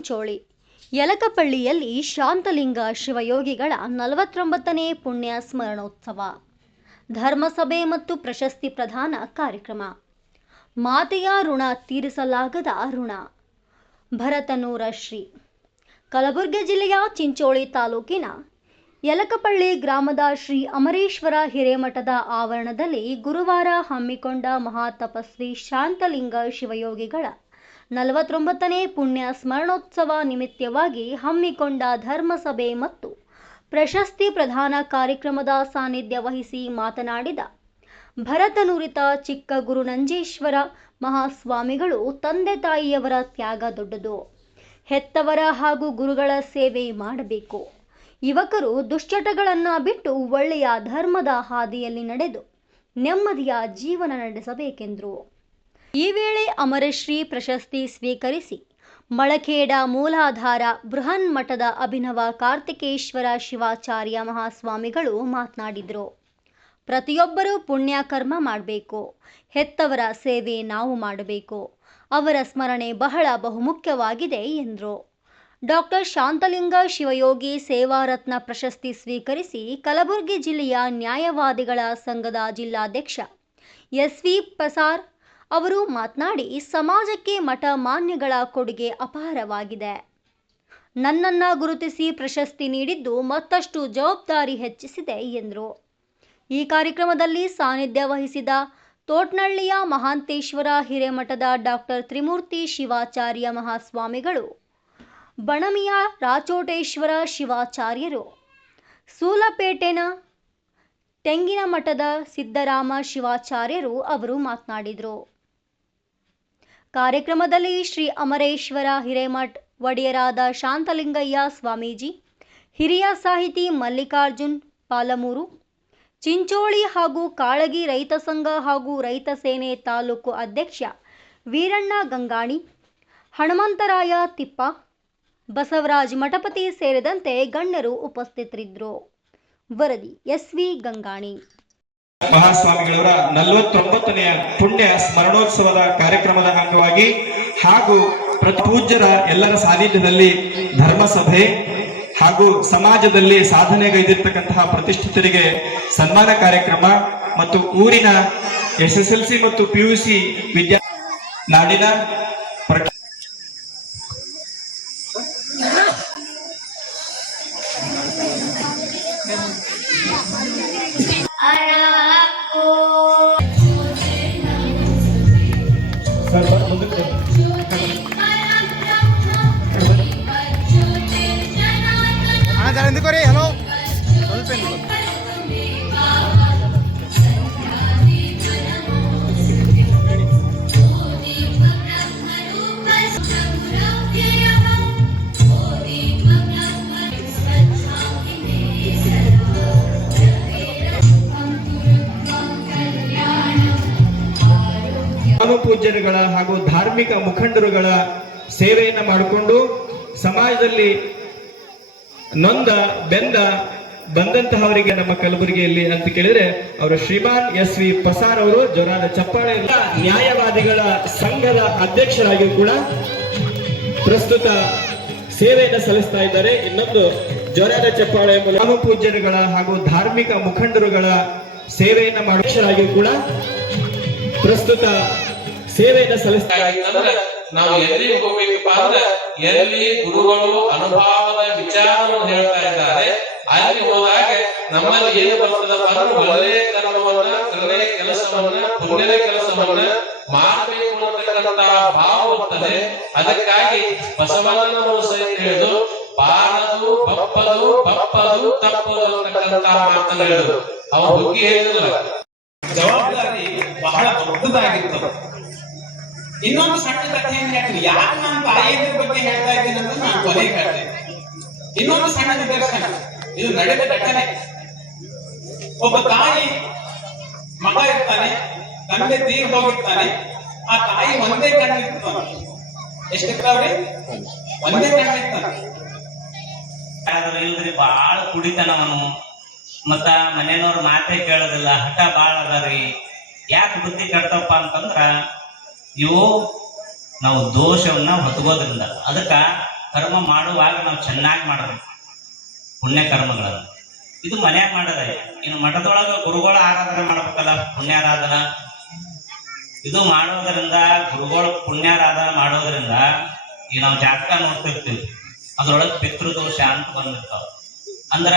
ಚಿಂಚೋಳಿ ಯಲಕಪಳ್ಳಿಯಲ್ಲಿ ಶಾಂತಲಿಂಗ ಶಿವಯೋಗಿಗಳ ನಲವತ್ತೊಂಬತ್ತನೇ ಪುಣ್ಯ ಸ್ಮರಣೋತ್ಸವ. ಧರ್ಮಸಭೆ ಮತ್ತು ಪ್ರಶಸ್ತಿ ಪ್ರದಾನ ಕಾರ್ಯಕ್ರಮ. ಮಾತೆಯ ಋಣ ತೀರಿಸಲಾಗದ ಋಣ ಭರತನೂರ ಶ್ರೀ. ಕಲಬುರಗಿ ಜಿಲ್ಲೆಯ ಚಿಂಚೋಳಿ ತಾಲೂಕಿನ ಯಲಕಪಳ್ಳಿ ಗ್ರಾಮದ ಶ್ರೀ ಅಮರೇಶ್ವರ ಹಿರೇಮಠದ ಆವರಣದಲ್ಲಿ ಗುರುವಾರ ಹಮ್ಮಿಕೊಂಡ ಮಹಾತಪಸ್ವಿ ಶಾಂತಲಿಂಗ ಶಿವಯೋಗಿಗಳ ನಲವತ್ತೊಂಬತ್ತನೇ ಪುಣ್ಯ ಸ್ಮರಣೋತ್ಸವ ನಿಮಿತ್ತವಾಗಿ ಹಮ್ಮಿಕೊಂಡ ಧರ್ಮಸಭೆ ಮತ್ತು ಪ್ರಶಸ್ತಿ ಪ್ರದಾನ ಕಾರ್ಯಕ್ರಮದ ಸಾನ್ನಿಧ್ಯ ವಹಿಸಿ ಮಾತನಾಡಿದ ಭರತನುರಿತ ಚಿಕ್ಕ ಗುರು ನಂಜೇಶ್ವರ ಮಹಾಸ್ವಾಮಿಗಳು ತಂದೆ ತಾಯಿಯವರ ತ್ಯಾಗ ದೊಡ್ಡದು. ಹೆತ್ತವರ ಹಾಗೂ ಗುರುಗಳ ಸೇವೆ ಮಾಡಬೇಕು. ಯುವಕರು ದುಶ್ಚಟಗಳನ್ನು ಬಿಟ್ಟು ಒಳ್ಳೆಯ ಧರ್ಮದ ಹಾದಿಯಲ್ಲಿ ನಡೆದು ನೆಮ್ಮದಿಯ ಜೀವನ ನಡೆಸಬೇಕೆಂದರು. ಈ ವೇಳೆ ಅಮರಶ್ರೀ ಪ್ರಶಸ್ತಿ ಸ್ವೀಕರಿಸಿ ಮಳಖೇಡ ಮೂಲಾಧಾರ ಬೃಹನ್ ಮಠದ ಅಭಿನವ ಕಾರ್ತಿಕೇಶ್ವರ ಶಿವಾಚಾರ್ಯ ಮಹಾಸ್ವಾಮಿಗಳು ಮಾತನಾಡಿದರು. ಪ್ರತಿಯೊಬ್ಬರೂ ಪುಣ್ಯಕರ್ಮ ಮಾಡಬೇಕು. ಹೆತ್ತವರ ಸೇವೆ ನಾವು ಮಾಡಬೇಕು. ಅವರ ಸ್ಮರಣೆ ಬಹಳ ಬಹುಮುಖ್ಯವಾಗಿದೆ ಎಂದರು. ಡಾಕ್ಟರ್ ಶಾಂತಲಿಂಗ ಶಿವಯೋಗಿ ಸೇವಾರತ್ನ ಪ್ರಶಸ್ತಿ ಸ್ವೀಕರಿಸಿ ಕಲಬುರಗಿ ಜಿಲ್ಲೆಯ ನ್ಯಾಯವಾದಿಗಳ ಸಂಘದ ಜಿಲ್ಲಾಧ್ಯಕ್ಷ ಎಸ್ ವಿ ಪಸಾರ್ ಅವರು ಮಾತನಾಡಿ, ಸಮಾಜಕ್ಕೆ ಮಠ ಮಾನ್ಯಗಳ ಕೊಡುಗೆ ಅಪಾರವಾಗಿದೆ. ನನ್ನನ್ನು ಗುರುತಿಸಿ ಪ್ರಶಸ್ತಿ ನೀಡಿದ್ದು ಮತ್ತಷ್ಟು ಜವಾಬ್ದಾರಿ ಹೆಚ್ಚಿಸಿದೆ, ಎಂದರು. ಈ ಕಾರ್ಯಕ್ರಮದಲ್ಲಿ ಸಾನ್ನಿಧ್ಯ ವಹಿಸಿದ ತೋಟ್ನಳ್ಳಿಯ ಮಹಾಂತೇಶ್ವರ ಹಿರೇಮಠದ ಡಾಕ್ಟರ್ ತ್ರಿಮೂರ್ತಿ ಶಿವಾಚಾರ್ಯ ಮಹಾಸ್ವಾಮಿಗಳು, ಬಣಮಿಯ ರಾಚೋಟೇಶ್ವರ ಶಿವಾಚಾರ್ಯರು, ಸೂಲಪೇಟೆನ ತೆಂಗಿನ ಮಠದ ಸಿದ್ದರಾಮ ಶಿವಾಚಾರ್ಯರು ಅವರು ಮಾತನಾಡಿದರು. ಕಾರ್ಯಕ್ರಮದಲ್ಲಿ ಶ್ರೀ ಅಮರೇಶ್ವರ ಹಿರೇಮಠ್ ಒಡೆಯರಾದ ಶಾಂತಲಿಂಗಯ್ಯ ಸ್ವಾಮೀಜಿ, ಹಿರಿಯ ಸಾಹಿತಿ ಮಲ್ಲಿಕಾರ್ಜುನ್ ಪಾಲಮೂರು, ಚಿಂಚೋಳಿ ಹಾಗೂ ಕಾಳಗಿ ರೈತ ಸಂಘ ಹಾಗೂ ರೈತ ಸೇನೆ ತಾಲೂಕು ಅಧ್ಯಕ್ಷ ವೀರಣ್ಣ ಗಂಗಾಣಿ ಹನುಮಂತರಾಯ ತಿಪ್ಪ, ಬಸವರಾಜ್ ಮಠಪತಿ ಸೇರಿದಂತೆ ಗಣ್ಯರು ಉಪಸ್ಥಿತರಿದ್ದರು. ವರದಿ ಎಸ್ ವಿ ಗಂಗಾಣಿ. ಮಹಾಸ್ವಾಮಿಗಳವರ ನಲವತ್ತೊಂಬತ್ತನೆಯ ಪುಣ್ಯ ಸ್ಮರಣೋತ್ಸವದ ಕಾರ್ಯಕ್ರಮದ ಅಂಗವಾಗಿ ಹಾಗೂ ಪೂಜ್ಯರ ಎಲ್ಲರ ಸಾನ್ನಿಧ್ಯದಲ್ಲಿ ಧರ್ಮಸಭೆ ಹಾಗೂ ಸಮಾಜದಲ್ಲಿ ಸಾಧನೆಗೈದಿರ್ತಕ್ಕಂತಹ ಪ್ರತಿಷ್ಠಿತರಿಗೆ ಸನ್ಮಾನ ಕಾರ್ಯಕ್ರಮ ಮತ್ತು ಊರಿನ ಎಸ್ ಎಸ್ ಎಲ್ ಸಿ ಮತ್ತು ಪಿ ಯು ಸಿ ವಿದ್ಯಾ ನಾಡಿನ ಬರ್- ಮುಂದಕ್ಕೆ ಪೂಜ್ಯರುಗಳ ಹಾಗೂ ಧಾರ್ಮಿಕ ಮುಖಂಡರುಗಳ ಸೇವೆಯನ್ನು ಮಾಡಿಕೊಂಡು ಸಮಾಜದಲ್ಲಿ ನೊಂದ, ಬೆಂದ ಬಂದಂತಹವರಿಗೆ ನಮ್ಮ ಕಲಬುರಗಿಯಲ್ಲಿ ಅಂತ ಕೇಳಿದ್ರೆ ಅವರು ಶ್ರೀಮಾನ್ ಎಸ್ ವಿ ಪಸಾರ್ ಅವರು, ಜೋರಾದ ಚಪ್ಪಾಳೆ ನ್ಯಾಯವಾದಿಗಳ ಸಂಘದ ಅಧ್ಯಕ್ಷರಾಗಿ ಕೂಡ ಪ್ರಸ್ತುತ ಸೇವೆಯನ್ನು ಸಲ್ಲಿಸ್ತಾ ಇದ್ದಾರೆ. ಇನ್ನೊಂದು ಜೋರಾದ ಚಪ್ಪಾಳೆ ಗ್ರಾಮ ಪೂಜ್ಯರುಗಳ ಹಾಗೂ ಧಾರ್ಮಿಕ ಮುಖಂಡರುಗಳ ಸೇವೆಯನ್ನು ಕೂಡ ಪ್ರಸ್ತುತ ಸೇವೆಯನ್ನು ಸಲ್ಲಿಸ್ತಾ ಅಂದ್ರೆ ನಾವು ಎಲ್ಲಿ ಹೋಗ್ಬೇಕಪ್ಪ ಅಂದ್ರೆ ಎಲ್ಲಿ ಗುರುಗಳು ಅನುಭವದ ವಿಚಾರವನ್ನು ಹೇಳ್ತಾ ಇದ್ದಾರೆ ಅಲ್ಲಿ ಹೋದಾಗ ನಮ್ಮಲ್ಲಿ ಏನು ಬರ್ತದಪ್ಪ ಅಂದ್ರೆ ಒಳ್ಳೆಯ ಕರ್ಮವನ್ನ ಒಳ್ಳೆಯ ಕೆಲಸವನ್ನ ಪುಣ್ಯದ ಕೆಲಸವನ್ನ ಮಾಡಬೇಕು ಅಂತಕ್ಕಂತಹ ಭಾವ ಬರ್ತದೆ. ಅದಕ್ಕಾಗಿ ಬಸವಣ್ಣನವರು ಸಹಿತ ಹೇಳಿದ್ರು ಬಾರದು ಬಪ್ಪದು ಬಪ್ಪದು ತಪ್ಪದು ಅಂತಕ್ಕಂತಹ ಮಾತನ್ನ ಹೇಳಿದ್ರು. ಅವ್ರು ಹುಗ್ಗಿ ಹೇಳಿದ್ರಲ್ಲ ಜವಾಬ್ದಾರಿ ಬಹಳ ದೊಡ್ಡದಾಗಿತ್ತು. ಇನ್ನೊಂದು ಸಣ್ಣ ಕಥೆ ಹೇಳ್ತೀನಿ? ಯಾಕೆ ನಮ್ಮ ತಾಯಿಯ ಬಗ್ಗೆ ಹೇಳ್ತಾ ಇದ್ದೀನಿ ಅಂತ ನಾನು ಕೊನೆಗೆ ಹೇಳ್ತೇನೆ ಇನ್ನೊಂದು ಸಣ್ಣ ನಿದರ್ಶನ. ಇದು ನಡೆದ ಘಟನೆ ಒಬ್ಬ ತಾಯಿ ಮಗ ಇರ್ತಾನೆ, ತಂದೆ ತೀರ್ ಹೋಗಿರ್ತಾನೆ. ಆ ತಾಯಿ ಒಂದೇ ಕಣ್ಣು ಇರ್ತಾನೆ ಎಷ್ಟಿರ್ತಾವ್ರಿ ಒಂದೇ ಕಣ್ಣು ಇರ್ತಾನೆ ಆದ್ರೆ ಇಲ್ರಿ ಬಾಳ ಕುಡಿತಾನ ಅವನು. ಮತ್ತ ಮನೆಯವ್ರ ಮಾತೇ ಕೇಳೋದಿಲ್ಲ, ಹಠ ಬಾಳ ಅದಾರಿ. ಯಾಕೆ ಬುದ್ಧಿ ಕಟ್ತಪ್ಪ ಅಂತಂದ್ರ ಇವು ನಾವು ದೋಷವನ್ನ ಹೊತ್ಕೋದ್ರಿಂದ. ಅದಕ್ಕ ಕರ್ಮ ಮಾಡುವಾಗ ನಾವು ಚೆನ್ನಾಗಿ ಮಾಡಬೇಕು. ಪುಣ್ಯ ಕರ್ಮಗಳನ್ನು. ಇದು ಮನ್ಯಾಗ ಮಾಡದ ಇನ್ನು ಮಠದೊಳಗ ಗುರುಗಳ ಆರಾಧನೆ ಮಾಡ್ಬೇಕಲ್ಲ, ಪುಣ್ಯಾರಾಧನ? ಇದು ಮಾಡೋದ್ರಿಂದ, ಗುರುಗಳ ಪುಣ್ಯಾರಾಧನೆ ಮಾಡೋದ್ರಿಂದ ಈ ನಾವು ಜಾತಕ ನೋಡ್ತಿರ್ತೀವಿ. ಅದ್ರೊಳಗೆ ಪಿತೃದೋಷ ಅಂತ ಬಂದಿರ್ತಾವ. ಅಂದ್ರ